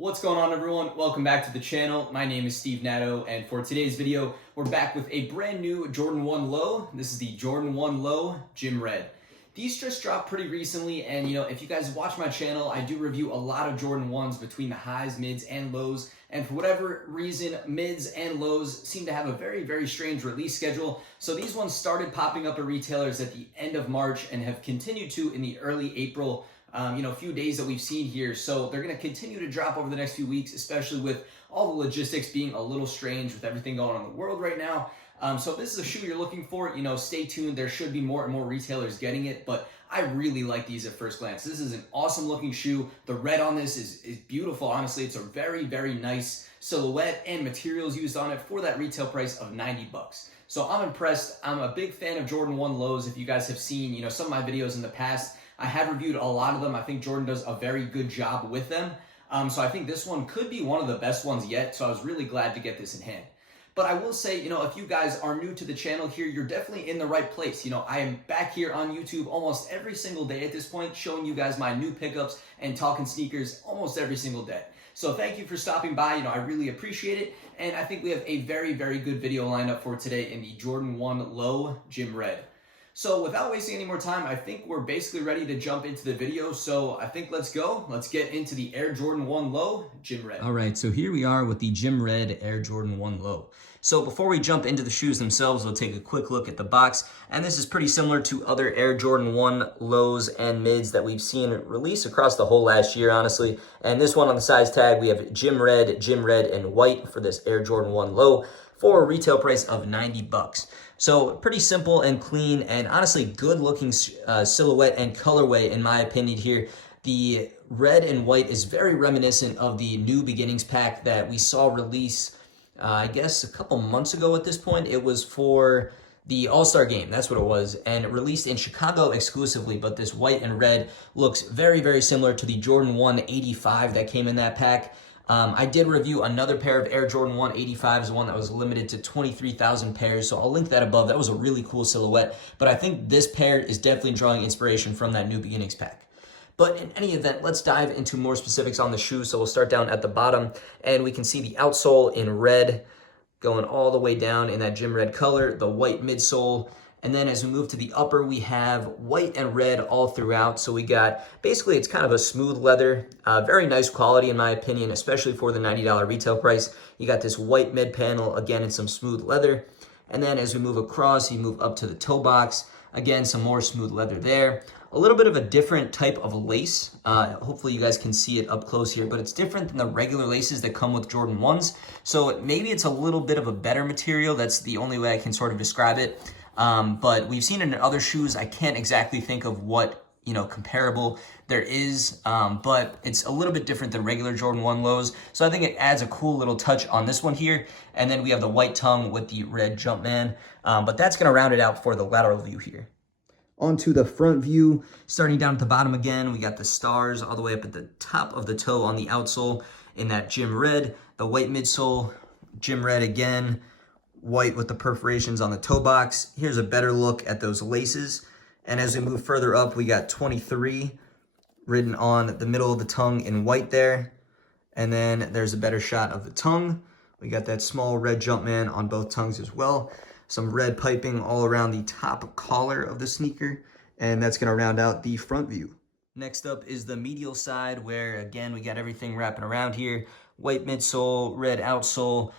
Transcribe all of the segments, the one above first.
What's going on, everyone? Welcome back to the channel. My name is Steve Natto, and for today's video, we're back with a brand new Jordan 1 Low. This is the Jordan 1 Low Gym Red. These just dropped pretty recently, and if you guys watch my channel, I do review a lot of Jordan 1s between the highs, mids, and lows, and for whatever reason, mids and lows seem to have a very, very strange release schedule. So these ones started popping up at retailers at the end of March and have continued to in the early April few days that we've seen here. So they're going to continue to drop over the next few weeks, especially with all the logistics being a little strange with everything going on in the world right now. So if this is a shoe you're looking for, stay tuned. There should be more and more retailers getting it, but I really like these at first glance. This is an awesome looking shoe. The red on this is beautiful. Honestly, it's a very, very nice silhouette and materials used on it for that retail price of $90. So I'm impressed. I'm a big fan of Jordan 1 Lows. If you guys have seen, some of my videos in the past, I have reviewed a lot of them. I think Jordan does a very good job with them. So I think this one could be one of the best ones yet. So I was really glad to get this in hand. But I will say, if you guys are new to the channel here, you're definitely in the right place. I am back here on YouTube almost every single day at this point, showing you guys my new pickups and talking sneakers almost every single day. So thank you for stopping by. I really appreciate it. And I think we have a very, very good video lined up for today in the Jordan 1 Low Gym Red. So without wasting any more time, I think we're basically ready to jump into the video. So I think let's go. Let's get into the Air Jordan 1 Low Gym Red. All right, so here we are with the Gym Red Air Jordan 1 Low. So before we jump into the shoes themselves, we'll take a quick look at the box. And this is pretty similar to other Air Jordan 1 Lows and Mids that we've seen release across the whole last year, honestly. And this one on the size tag, we have Gym Red, and White for this Air Jordan 1 Low for a retail price of $90. So pretty simple and clean and honestly good looking silhouette and colorway in my opinion here. The red and white is very reminiscent of the New Beginnings pack that we saw release, I guess a couple months ago at this point. It was for the All-Star game, that's what it was, and it released in Chicago exclusively, but this white and red looks very, very similar to the Jordan 1 85 that came in that pack. I did review another pair of Air Jordan 1 85s, one that was limited to 23,000 pairs, so I'll link that above. That was a really cool silhouette, but I think this pair is definitely drawing inspiration from that New Beginnings pack. But in any event, let's dive into more specifics on the shoe. So we'll start down at the bottom, and we can see the outsole in red going all the way down in that gym red color, the white midsole. And then as we move to the upper, we have white and red all throughout. So we got, basically it's kind of a smooth leather, very nice quality in my opinion, especially for the $90 retail price. You got this white mid panel, again, in some smooth leather. And then as we move across, you move up to the toe box. Again, some more smooth leather there. A little bit of a different type of lace. Hopefully you guys can see it up close here, but it's different than the regular laces that come with Jordan 1s. So maybe it's a little bit of a better material. That's the only way I can sort of describe it. But we've seen it in other shoes. I can't exactly think of what, comparable there is, but it's a little bit different than regular Jordan 1 Lows. So I think it adds a cool little touch on this one here. And then we have the white tongue with the red Jumpman, but that's going to round it out for the lateral view here. Onto the front view, starting down at the bottom again, we got the stars all the way up at the top of the toe on the outsole in that gym red, the white midsole, gym red again, white with the perforations on the toe box. Here's a better look at those laces. And as we move further up, we got 23 written on the middle of the tongue in white there. And then there's a better shot of the tongue. We got that small red Jumpman on both tongues as well. Some red piping all around the top collar of the sneaker. And that's gonna round out the front view. Next up is the medial side where, again, we got everything wrapping around here. White midsole, red outsole,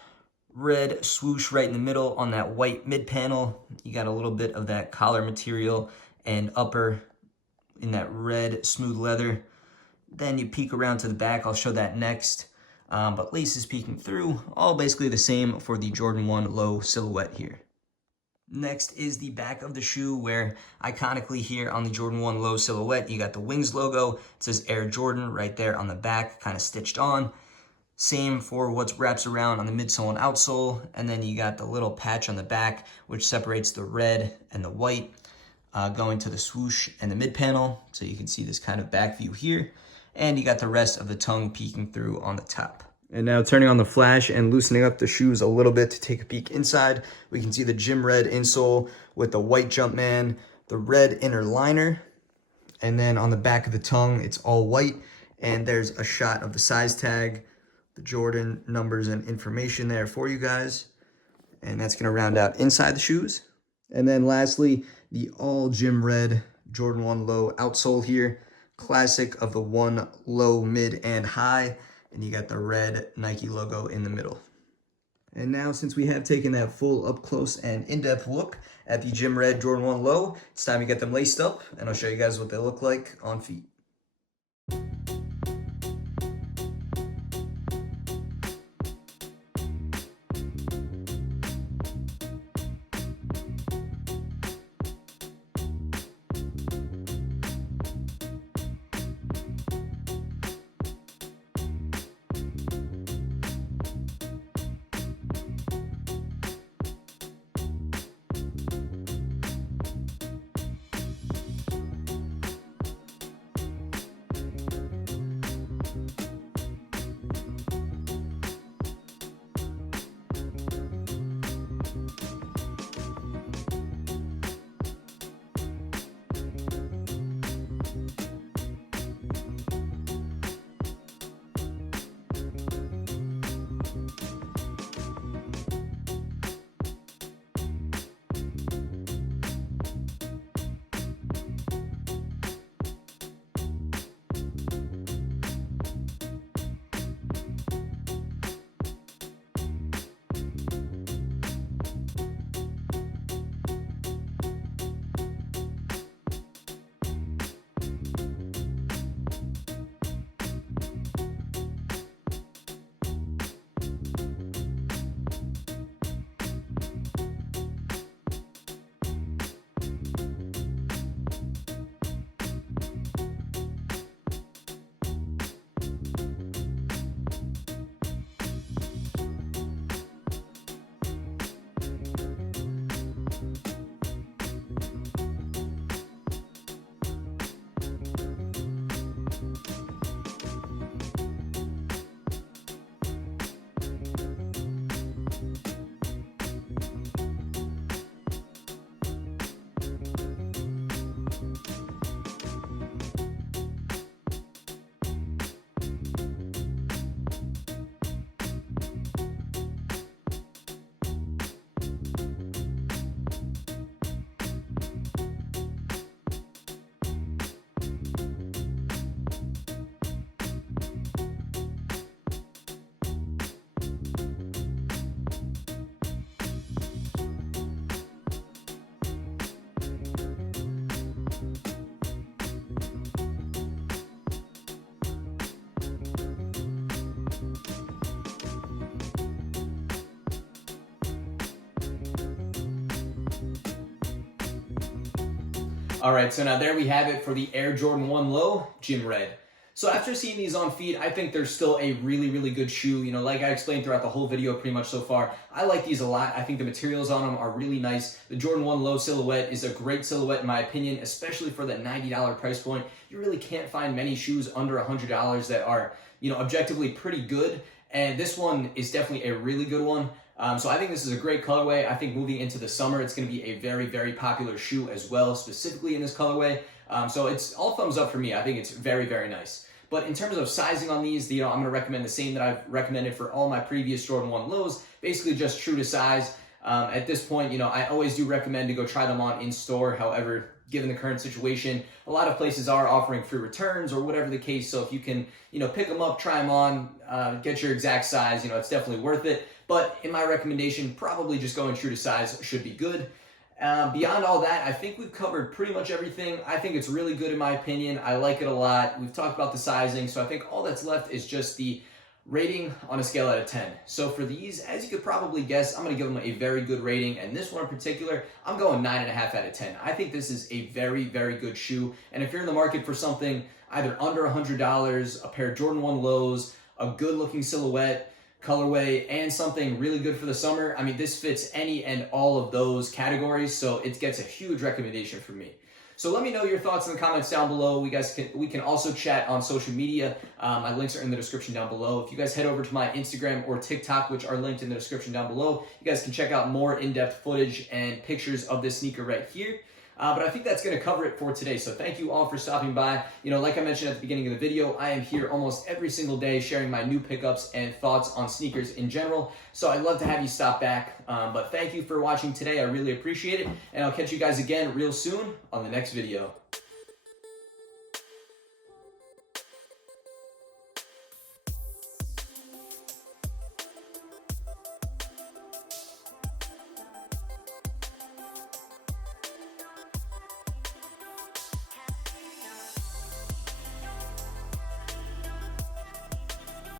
red swoosh right in the middle on that white mid panel. You got a little bit of that collar material and upper in that red smooth leather. Then you peek around to the back. I'll show that next. But laces peeking through, all basically the same for the Jordan 1 Low silhouette here. Next is the back of the shoe where iconically here on the Jordan 1 Low silhouette, you got the Wings logo. It says Air Jordan right there on the back, kind of stitched on. Same for what wraps around on the midsole and outsole. And then you got the little patch on the back, which separates the red and the white, going to the swoosh and the mid panel. So you can see this kind of back view here. And you got the rest of the tongue peeking through on the top. And now turning on the flash and loosening up the shoes a little bit to take a peek inside, we can see the gym red insole with the white Jumpman, the red inner liner, and then on the back of the tongue, it's all white. And there's a shot of the size tag the Jordan numbers and information there for you guys. And that's going to round out inside the shoes. And then lastly, the all gym red Jordan 1 low outsole here. Classic of the one low, mid, and high. And you got the red Nike logo in the middle. And now, since we have taken that full up close and in-depth look at the Gym Red Jordan 1 low, it's time to get them laced up, and I'll show you guys what they look like on feet. All right, so now there we have it for the Air Jordan 1 Low Gym Red. So after seeing these on feet, I think they're still a really, really good shoe. You know, like I explained throughout the whole video pretty much so far, I like these a lot. I think the materials on them are really nice. The Jordan 1 Low silhouette is a great silhouette in my opinion, especially for that $90 price point. You really can't find many shoes under $100 that are, you know, objectively pretty good. And this one is definitely a really good one. So I think this is a great colorway. I think moving into the summer, it's going to be a very, very popular shoe as well, specifically in this colorway. So it's all thumbs up for me. I think it's very, very nice. But in terms of sizing on these, I'm going to recommend the same that I've recommended for all my previous Jordan 1 Lows, basically just true to size. At this point, I always do recommend to go try them on in store. However, given the current situation, a lot of places are offering free returns or whatever the case. So if you can, pick them up, try them on, get your exact size, it's definitely worth it. But in my recommendation, probably just going true to size should be good. Beyond all that, I think we've covered pretty much everything. I think it's really good in my opinion. I like it a lot. We've talked about the sizing, so I think all that's left is just the rating on a scale out of 10. So for these, as you could probably guess, I'm going to give them a very good rating, and this one in particular, I'm going 9.5 out of 10. I think this is a very, very good shoe, and if you're in the market for something either under $100, a pair of Jordan 1 Lows, a good-looking silhouette, colorway, and something really good for the summer, I mean, this fits any and all of those categories, so it gets a huge recommendation from me. So let me know your thoughts in the comments down below. We can also chat on social media. My links are in the description down below. If you guys head over to my Instagram or TikTok, which are linked in the description down below, you guys can check out more in-depth footage and pictures of this sneaker right here. But I think that's going to cover it for today. So thank you all for stopping by. Like I mentioned at the beginning of the video, I am here almost every single day sharing my new pickups and thoughts on sneakers in general. So I'd love to have you stop back. But thank you for watching today. I really appreciate it. And I'll catch you guys again real soon on the next video.